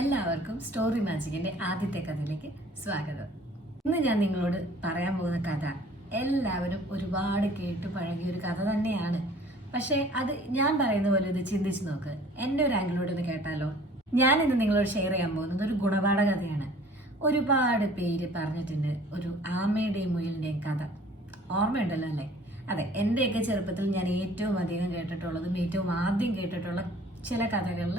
എല്ലാവർക്കും സ്റ്റോറി മാജിക്കിന്റെ ആദ്യത്തെ കഥയിലേക്ക് സ്വാഗതം. ഇന്ന് ഞാൻ നിങ്ങളോട് പറയാൻ പോകുന്ന കഥ എല്ലാവരും ഒരുപാട് കേട്ട് പഴകിയ ഒരു കഥ തന്നെയാണ്. പക്ഷെ അത് ഞാൻ പറയുന്ന പോലെ ഇത് ചിന്തിച്ചു നോക്ക്, എൻ്റെ ഒരു ആംഗിളോട് ഒന്ന് കേട്ടാലോ. ഞാൻ ഇന്ന് നിങ്ങളോട് ഷെയർ ചെയ്യാൻ പോകുന്നത് ഒരു ഗുണപാഠ കഥയാണ്. ഒരുപാട് പേര് പറഞ്ഞിട്ടുണ്ട് ഒരു ആമയുടെയും മുയലിന്റെയും കഥ. ഓർമ്മയുണ്ടല്ലോ അല്ലേ? അതെ, എൻ്റെയൊക്കെ ചെറുപ്പത്തിൽ ഞാൻ ഏറ്റവും അധികം കേട്ടിട്ടുള്ളതും ഏറ്റവും ആദ്യം കേട്ടിട്ടുള്ള ചില കഥകളിൽ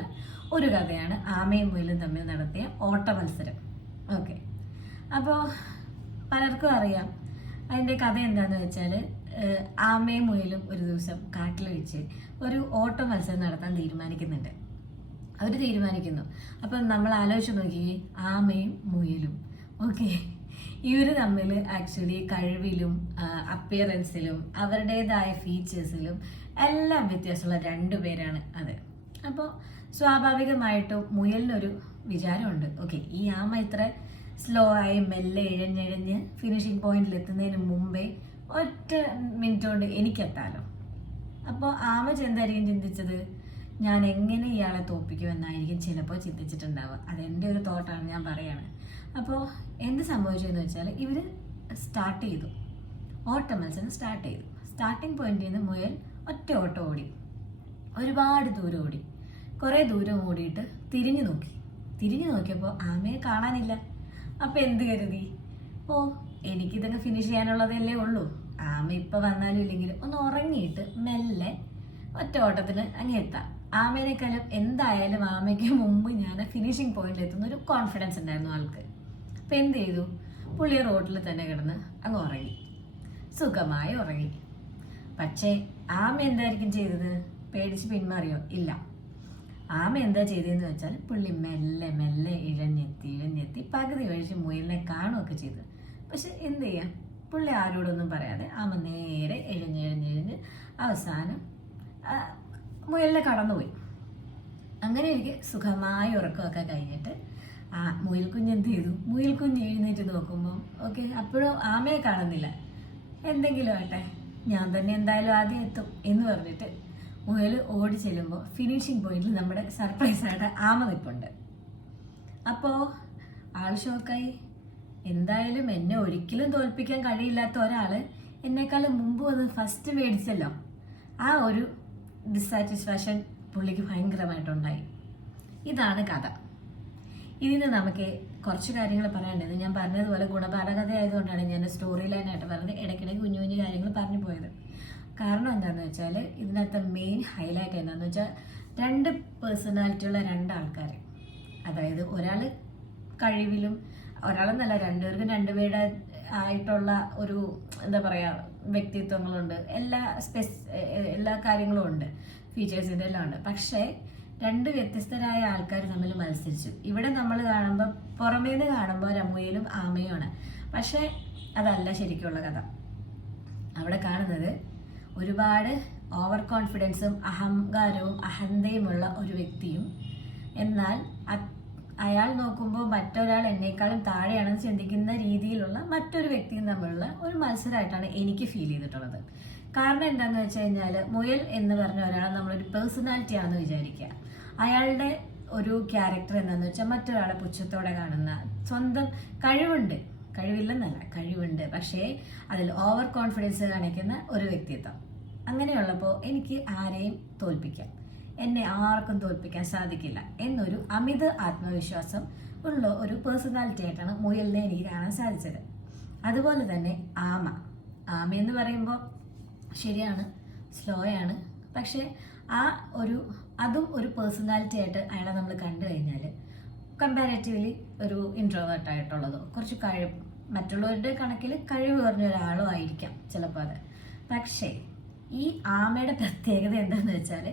ഒരു കഥയാണ് ആമയും മുയലും തമ്മിൽ നടത്തിയ ഓട്ട മത്സരം. ഓക്കെ, അപ്പോൾ പലർക്കും അറിയാം അതിൻ്റെ കഥ എന്താണെന്ന് വെച്ചാൽ, ആമയും മുയലും ഒരു ദിവസം കാട്ടിൽ വെച്ച് ഒരു ഓട്ട മത്സരം നടത്താൻ തീരുമാനിക്കുന്നുണ്ട്. അവർ തീരുമാനിക്കുന്നു. അപ്പം നമ്മൾ ആലോചിച്ച് നോക്കിയേ, ആമയും മുയലും. ഓക്കെ, ഇവർ തമ്മിൽ ആക്ച്വലി കഴിവിലും അപ്പിയറൻസിലും അവരുടേതായ ഫീച്ചേഴ്സിലും എല്ലാം വ്യത്യാസമുള്ള രണ്ടുപേരാണ് അത്. അപ്പോൾ സ്വാഭാവികമായിട്ടും മുയലിനൊരു വിചാരമുണ്ട്, ഓക്കെ ഈ ആമ ഇത്ര സ്ലോ ആയി മെല്ലെ ഇഴഞ്ഞിഴഞ്ഞ് ഫിനിഷിംഗ് പോയിന്റിൽ എത്തുന്നതിന് മുമ്പേ ഒറ്റ മിനിറ്റ് കൊണ്ട് എനിക്കെത്താലോ. അപ്പോൾ ആമ എന്തായിരിക്കും ചിന്തിച്ചത്, ഞാൻ എങ്ങനെ ഇയാളെ തോൽപ്പിക്കുമെന്നായിരിക്കും ചിലപ്പോൾ ചിന്തിച്ചിട്ടുണ്ടാവുക. അതെൻ്റെ ഒരു തോട്ടാണ്, ഞാൻ പറയാണ്. അപ്പോൾ എന്ത് സംഭവിച്ചതെന്ന് വെച്ചാൽ, ഇവർ സ്റ്റാർട്ട് ചെയ്തു, ഓട്ട മത്സരം സ്റ്റാർട്ട് ചെയ്തു. സ്റ്റാർട്ടിങ് പോയിന്റിൽ നിന്ന് മുയൽ ഒറ്റ ഓട്ടം ഓടി, ഒരുപാട് ദൂരം ഓടി. കുറേ ദൂരം ഓടിയിട്ട് തിരിഞ്ഞു നോക്കിയപ്പോൾ ആമയെ കാണാനില്ല. അപ്പം എന്ത് കരുതി, ഓ എനിക്കിതൊക്കെ ഫിനിഷ് ചെയ്യാനുള്ളതല്ലേ ഉള്ളൂ, ആമ ഇപ്പം വന്നാലും ഇല്ലെങ്കിലും ഒന്ന് ഉറങ്ങിയിട്ട് മെല്ലെ ഒറ്റ ഓട്ടത്തിന് അങ്ങ് എത്താം, ആമേനേക്കാളും എന്തായാലും ആമയ്ക്ക് മുമ്പ് ഞാൻ ഫിനിഷിംഗ് പോയിന്റിൽ എത്തുന്ന ഒരു കോൺഫിഡൻസ് ഉണ്ടായിരുന്നു ആൾക്ക്. അപ്പം എന്ത് ചെയ്തു, പുള്ളി റോഡിൽ തന്നെ കിടന്ന് അങ്ങ് ഉറങ്ങി, സുഖമായി ഉറങ്ങി. പക്ഷേ ആമ എന്തായിരിക്കും ചെയ്തത്, പേടിച്ച് പിന്മാറിയോ? ഇല്ല. ആമ എന്താ ചെയ്തതെന്ന് വെച്ചാൽ, പുള്ളി മെല്ലെ മെല്ലെ ഇഴഞ്ഞെത്തി പകുതി വഴിച്ച് മുയലിനെ കാണുകയൊക്കെ ചെയ്തു. പക്ഷെ എന്ത് ചെയ്യാം, പുള്ളി ആരോടൊന്നും പറയാതെ ആമ നേരെ ഇഴഞ്ഞ് അവസാനം മുയലിനെ കടന്നുപോയി. അങ്ങനെ എനിക്ക് സുഖമായ ഉറക്കമൊക്കെ കഴിഞ്ഞിട്ട് മുയൽക്കുഞ്ഞ് എന്ത് ചെയ്തു, മുയൽക്കുഞ്ഞ് എഴുന്നേറ്റ് നോക്കുമ്പോൾ ഓക്കെ അപ്പോഴും ആമയെ കാണുന്നില്ല. എന്തെങ്കിലും ആട്ടെ, ഞാൻ തന്നെ എന്തായാലും ആദ്യം എത്തും എന്ന് പറഞ്ഞിട്ട് മുയൽ ഓടി ചെല്ലുമ്പോൾ ഫിനിഷിംഗ് പോയിന്റിൽ നമ്മുടെ സർപ്രൈസായിട്ട് ആമ നിൽപ്പുണ്ട്. അപ്പോൾ ആൾ ഷോക്കായി. എന്തായാലും എന്നെ ഒരിക്കലും തോൽപ്പിക്കാൻ കഴിയില്ലാത്ത ഒരാൾ എന്നെക്കാളും മുമ്പ് വന്ന് ഫസ്റ്റ് മേടിച്ചല്ലോ. ആ ഒരു ഡിസാറ്റിസ്ഫാക്ഷൻ പുള്ളിക്ക് ഭയങ്കരമായിട്ടുണ്ടായി. ഇതാണ് കഥ. ഇതിന് നമുക്ക് കുറച്ച് കാര്യങ്ങൾ പറയാനുണ്ട്. ഞാൻ പറഞ്ഞതുപോലെ ഗുണപാഠ കഥ ആയതുകൊണ്ടാണ് ഞാൻ സ്റ്റോറി ലൈനായിട്ട് പറഞ്ഞത്. ഇടയ്ക്കിടയ്ക്ക് കുഞ്ഞു കുഞ്ഞു കാര്യങ്ങൾ പറഞ്ഞു പോയത്. കാരണം എന്താണെന്ന് വെച്ചാൽ, ഇതിനകത്ത് മെയിൻ ഹൈലൈറ്റ് എന്താണെന്ന് വെച്ചാൽ, രണ്ട് പേഴ്സണാലിറ്റിയുള്ള രണ്ടാൾക്കാർ. അതായത് ഒരാൾ കഴിവിലും, ഒരാളെന്നല്ല രണ്ടുപേർക്കും രണ്ടുപേരുടെ ആയിട്ടുള്ള ഒരു എന്താ പറയുക വ്യക്തിത്വങ്ങളുണ്ട്, എല്ലാ കാര്യങ്ങളും ഉണ്ട്, ഫീച്ചേഴ്സിൻ്റെ എല്ലാം ഉണ്ട്. പക്ഷേ രണ്ട് വ്യത്യസ്തരായ ആൾക്കാർ തമ്മിൽ മത്സരിച്ചു. ഇവിടെ നമ്മൾ കാണുമ്പോൾ പുറമേന്ന് കാണുമ്പോൾ മുയലും ആമയുമാണ്. പക്ഷേ അതല്ല ശരിക്കുള്ള കഥ. അവിടെ കാണുന്നത് ഒരുപാട് ഓവർ കോൺഫിഡൻസും അഹങ്കാരവും അഹന്തയുമുള്ള ഒരു വ്യക്തിയും, എന്നാൽ അയാൾ നോക്കുമ്പോൾ മറ്റൊരാൾ എന്നേക്കാളും താഴെയാണെന്ന് ചിന്തിക്കുന്ന രീതിയിലുള്ള മറ്റൊരു വ്യക്തിയും തമ്മിലുള്ള ഒരു മത്സരമായിട്ടാണ് എനിക്ക് ഫീൽ ചെയ്തിട്ടുള്ളത്. കാരണം എന്താണെന്ന് വെച്ച് കഴിഞ്ഞാൽ, മുയൽ എന്ന് പറഞ്ഞ ഒരാൾ നമ്മളൊരു പേഴ്സണാലിറ്റി ആണെന്ന് വിചാരിക്കുക. അയാളുടെ ഒരു ക്യാരക്ടർ എന്താണെന്ന് വെച്ചാൽ, മറ്റൊരാളെ പുച്ഛത്തോടെ കാണുന്ന, സ്വന്തം കഴിവില്ലെന്നല്ല കഴിവുണ്ട്, പക്ഷേ അതിൽ ഓവർ കോൺഫിഡൻസ് കാണിക്കുന്ന ഒരു വ്യക്തിത്വം. അങ്ങനെയുള്ളപ്പോൾ എനിക്ക് ആരെയും തോൽപ്പിക്കാം, എന്നെ ആർക്കും തോൽപ്പിക്കാൻ സാധിക്കില്ല എന്നൊരു അമിത ആത്മവിശ്വാസം ഉള്ള ഒരു പേഴ്സണാലിറ്റി ആയിട്ടാണ് മുയലിനെ എനിക്ക് കാണാൻ സാധിച്ചത്. അതുപോലെ തന്നെ ആമയെന്ന് പറയുമ്പോൾ ശരിയാണ്, സ്ലോ ആണ്. പക്ഷേ അതും ഒരു പേഴ്സണാലിറ്റി ആയിട്ട് അയാളെ നമ്മൾ കണ്ടു കഴിഞ്ഞാൽ കമ്പാരറ്റീവ്ലി ഒരു ഇൻട്രോവേർട്ട് ആയിട്ടുള്ളതോ കുറച്ച് മറ്റുള്ളവരുടെ കണക്കിൽ കഴിവ് കുറഞ്ഞ ഒരാളോ ആയിരിക്കാം ചിലപ്പോൾ അത്. പക്ഷേ ഈ ആമയുടെ പ്രത്യേകത എന്താണെന്ന് വെച്ചാൽ,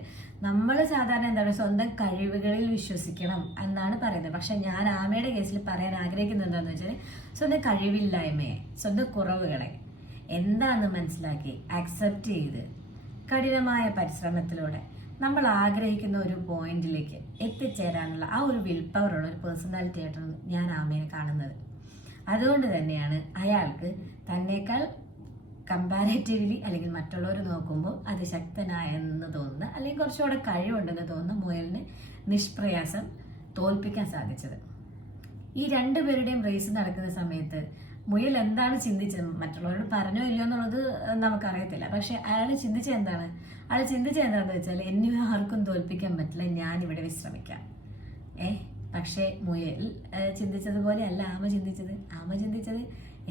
നമ്മൾ സാധാരണ എന്താണ് സ്വന്തം കഴിവുകളിൽ വിശ്വസിക്കണം എന്നാണ് പറയുന്നത്. പക്ഷെ ഞാൻ ആമയുടെ കേസിൽ പറയാൻ ആഗ്രഹിക്കുന്നത് എന്താണെന്ന് വെച്ചാൽ, സ്വന്തം കഴിവില്ലായ്മയെ, സ്വന്തം കുറവുകളെ എന്താണെന്ന് മനസ്സിലാക്കി അക്സെപ്റ്റ് ചെയ്ത് കഠിനമായ പരിശ്രമത്തിലൂടെ നമ്മൾ ആഗ്രഹിക്കുന്ന ഒരു പോയിന്റിലേക്ക് എത്തിച്ചേരാനുള്ള ആ ഒരു വിൽ പവറുള്ള ഒരു പേഴ്സണാലിറ്റി ആയിട്ടാണ് ഞാൻ ആമയെ കാണുന്നത്. അതുകൊണ്ട് തന്നെയാണ് അയാൾക്ക് തന്നേക്കാൾ കമ്പാരറ്റീവ്ലി അല്ലെങ്കിൽ മറ്റുള്ളവർ നോക്കുമ്പോൾ അതിശക്തനായെന്ന് തോന്നുന്ന അല്ലെങ്കിൽ കുറച്ചുകൂടെ കഴിവുണ്ടെന്ന് തോന്നുന്ന മുയലിന് നിഷ്പ്രയാസം തോൽപ്പിക്കാൻ സാധിച്ചത്. ഈ രണ്ടുപേരുടെയും റേസ് നടക്കുന്ന സമയത്ത് മുയൽ എന്താണ് ചിന്തിച്ചത്, മറ്റുള്ളവരോട് പറഞ്ഞോ ഇല്ലയോ എന്നുള്ളത് നമുക്കറിയത്തില്ല. പക്ഷെ അയാൾ ചിന്തിച്ചത് എന്താണെന്ന് വെച്ചാൽ എന്നെ ആർക്കും തോൽപ്പിക്കാൻ പറ്റില്ല, ഞാനിവിടെ വിശ്രമിക്കാം. പക്ഷേ മുയൽ ചിന്തിച്ചതുപോലെ അല്ല ആമ ചിന്തിച്ചത്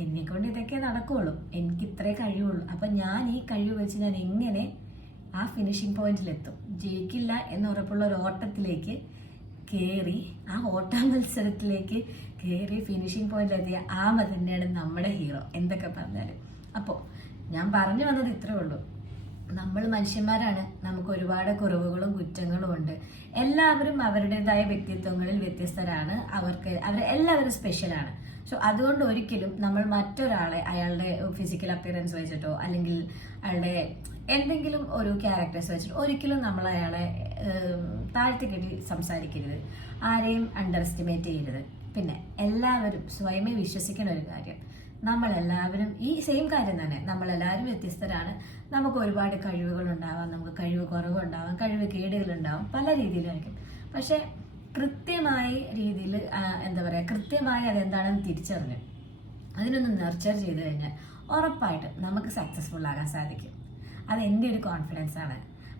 എന്നെക്കൊണ്ട് ഇതൊക്കെ നടക്കുകയുള്ളൂ, എനിക്ക് ഇത്രേ കഴിവുള്ളൂ. അപ്പം ഞാൻ ഈ കഴിവ് വെച്ച് ഞാൻ എങ്ങനെ ആ ഫിനിഷിംഗ് പോയിന്റിലെത്തും, ജയിക്കില്ല എന്ന് ഉറപ്പുള്ള ഒരു ഓട്ടത്തിലേക്ക് കയറി, ആ ഓട്ട മത്സരത്തിലേക്ക് കയറി ഫിനിഷിംഗ് പോയിന്റിലെത്തിയ ആമ തന്നെയാണ് നമ്മുടെ ഹീറോ, എന്തൊക്കെ പറഞ്ഞാലും. അപ്പോൾ ഞാൻ പറഞ്ഞു വന്നത് ഇത്രേ ഉള്ളൂ. നമ്മൾ മനുഷ്യന്മാരാണ്, നമുക്ക് ഒരുപാട് കുറവുകളും കുറ്റങ്ങളും ഉണ്ട്. എല്ലാവരും അവരുടേതായ വ്യക്തിത്വങ്ങളിൽ വ്യത്യസ്തരാണ്, അവരെല്ലാവരും സ്പെഷ്യലാണ്. സോ അതുകൊണ്ട് ഒരിക്കലും നമ്മൾ മറ്റൊരാളെ അയാളുടെ ഫിസിക്കൽ അപ്പിയറൻസ് വെച്ചിട്ടോ അല്ലെങ്കിൽ അയാളുടെ എന്തെങ്കിലും ഒരു ക്യാരക്ടേഴ്സ് വെച്ചിട്ടോ ഒരിക്കലും നമ്മൾ അയാളെ താഴ്ത്തിക്കെട്ടി സംസാരിക്കരുത്, ആരെയും അണ്ടർ എസ്റ്റിമേറ്റ് ചെയ്യരുത്. പിന്നെ എല്ലാവരും സ്വയമേ വിശ്വസിക്കുന്ന ഒരു കാര്യം, നമ്മളെല്ലാവരും ഈ സെയിം കാര്യം തന്നെ, നമ്മളെല്ലാവരും വ്യത്യസ്തരാണ്. നമുക്ക് ഒരുപാട് കഴിവുകളുണ്ടാവാം, നമുക്ക് കഴിവ് കുറവുണ്ടാവാം, കഴിവ് കേടുകളുണ്ടാവാം, പല രീതിയിലായിരിക്കും. പക്ഷെ കൃത്യമായ രീതിയിൽ കൃത്യമായി അതെന്താണെന്ന് തിരിച്ചറിഞ്ഞ് അതിനൊന്ന് നർച്ചർ ചെയ്ത് കഴിഞ്ഞാൽ ഉറപ്പായിട്ടും നമുക്ക് സക്സസ്ഫുൾ ആകാൻ സാധിക്കും. അത് എൻ്റെ ഒരു കോൺഫിഡൻസ് ആണ്.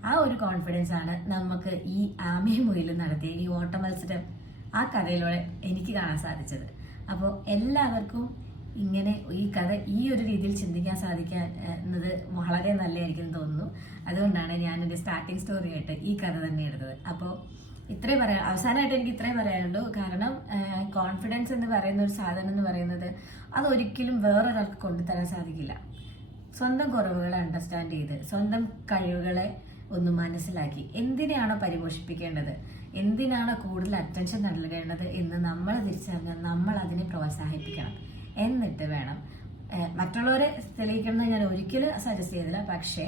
ആ ഒരു കോൺഫിഡൻസ് ആണ് നമുക്ക് ഈ ആമയും മുയലും നടത്തിയ ഈ ഓട്ട മത്സരം ആ കഥയിലൂടെ എനിക്ക് കാണാൻ സാധിച്ചത്. അപ്പോൾ എല്ലാവർക്കും ഇങ്ങനെ ഈ കഥ ഈ ഒരു രീതിയിൽ ചിന്തിക്കാൻ സാധിക്കുന്നത് വളരെ നല്ലതായിരിക്കും തോന്നുന്നു. അതുകൊണ്ടാണ് ഞാൻ എൻ്റെ സ്റ്റാർട്ടിങ് സ്റ്റോറി ആയിട്ട് ഈ കഥ തന്നെ എടുത്തത്. അപ്പോൾ അവസാനമായിട്ട് എനിക്ക് ഇത്രയും പറയാനുള്ളൂ. കാരണം കോൺഫിഡൻസ് എന്ന് പറയുന്ന ഒരു സാധനം എന്ന് പറയുന്നത് അതൊരിക്കലും വേറൊരാൾക്ക് കൊണ്ടുതരാൻ സാധിക്കില്ല. സ്വന്തം കുറവുകളെ അണ്ടർസ്റ്റാൻഡ് ചെയ്ത് സ്വന്തം കഴിവുകളെ ഒന്ന് മനസ്സിലാക്കി എന്തിനാണോ പരിപോഷിപ്പിക്കേണ്ടത്, എന്തിനാണോ കൂടുതൽ അറ്റൻഷൻ നൽകേണ്ടത് എന്ന് നമ്മൾ തിരിച്ചറിഞ്ഞാൽ നമ്മൾ അതിനെ പ്രോത്സാഹിപ്പിക്കണം. എന്നിട്ട് വേണം മറ്റുള്ളവരെ തെളിയിക്കണമെന്ന് ഞാൻ ഒരിക്കലും സജസ്റ്റ് ചെയ്തില്ല. പക്ഷേ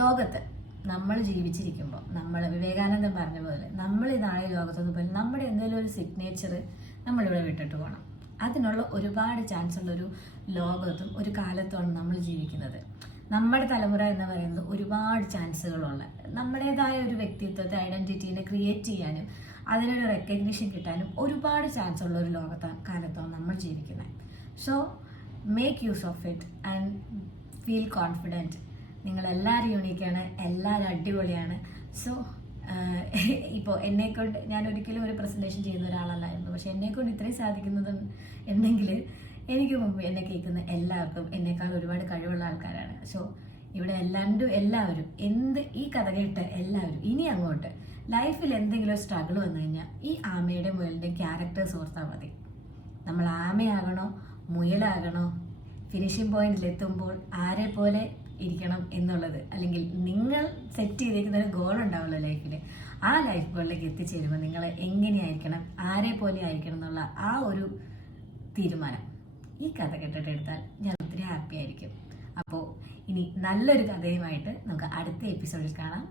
ലോകത്ത് നമ്മൾ ജീവിച്ചിരിക്കുമ്പോൾ നമ്മൾ വിവേകാനന്ദൻ പറഞ്ഞ പോലെ നമ്മൾ ഈ നാളെ ലോകത്തൊന്നും പോലെ നമ്മുടെ എന്തെങ്കിലും ഒരു സിഗ്നേച്ചർ നമ്മളിവിടെ വിട്ടിട്ട് പോകണം. അതിനുള്ള ഒരുപാട് ചാൻസ് ഉള്ളൊരു ലോകത്തും ഒരു കാലത്തുമാണ് നമ്മൾ ജീവിക്കുന്നത്. നമ്മുടെ തലമുറ എന്ന് പറയുന്നത് ഒരുപാട് ചാൻസുകളുള്ള, നമ്മുടേതായ ഒരു വ്യക്തിത്വത്തെ ഐഡന്റിറ്റീനെ ക്രിയേറ്റ് ചെയ്യാനും അതിനൊരു റെക്കഗ്നിഷൻ കിട്ടാനും ഒരുപാട് ചാൻസ് ഉള്ള ഒരു കാലത്താണ് നമ്മൾ ജീവിക്കുന്നത്. So make use of it and feel confident. നിങ്ങളെല്ലാവരും യൂണീക്കാണ്, എല്ലാവരും അടിപൊളിയാണ്. സോ ഇപ്പോൾ എന്നെക്കൊണ്ട് ഞാൻ ഒരിക്കലും ഒരു പ്രസൻറ്റേഷൻ ചെയ്യുന്ന ഒരാളല്ലായിരുന്നു. പക്ഷെ എന്നെക്കൊണ്ട് ഇത്രയും സാധിക്കുന്നത് ഉണ്ടെങ്കിൽ എനിക്ക് മുമ്പ് എന്നെ കേൾക്കുന്ന എല്ലാവർക്കും എന്നേക്കാൾ ഒരുപാട് കഴിവുള്ള ആൾക്കാരാണ്. സോ ഇവിടെ എല്ലാവരും ഈ കഥ കേട്ട് എല്ലാവരും ഇനി അങ്ങോട്ട് ലൈഫിൽ എന്തെങ്കിലും ഒരു സ്ട്രഗിൾ വന്നു കഴിഞ്ഞാൽ ഈ ആമയുടെ മുയലിൻ്റെ ക്യാരക്ടേഴ്സ് ഓർത്താൽ മതി. നമ്മൾ ആമയാകണോ മുയലാകണോ, ഫിനിഷിംഗ് പോയിന്റിൽ എത്തുമ്പോൾ ആരെ പോലെ ഇരിക്കണം എന്നുള്ളത്, അല്ലെങ്കിൽ നിങ്ങൾ സെറ്റ് ചെയ്തിരിക്കുന്ന ഒരു ഗോൾ ഉണ്ടാവുമല്ലോ ലൈഫിൽ, ആ ലൈഫ് ഗോളിലേക്ക് എത്തിച്ചേരുമ്പോൾ നിങ്ങൾ എങ്ങനെയായിരിക്കണം, ആരെ പോലെ ആയിരിക്കണം എന്നുള്ള ആ ഒരു തീരുമാനം ഈ കഥ കേട്ടിട്ടെടുത്താൽ ഞാൻ ഒത്തിരി ഹാപ്പി ആയിരിക്കും. അപ്പോൾ ഇനി നല്ലൊരു കഥയുമായിട്ട് നമുക്ക് അടുത്ത എപ്പിസോഡിൽ കാണാം.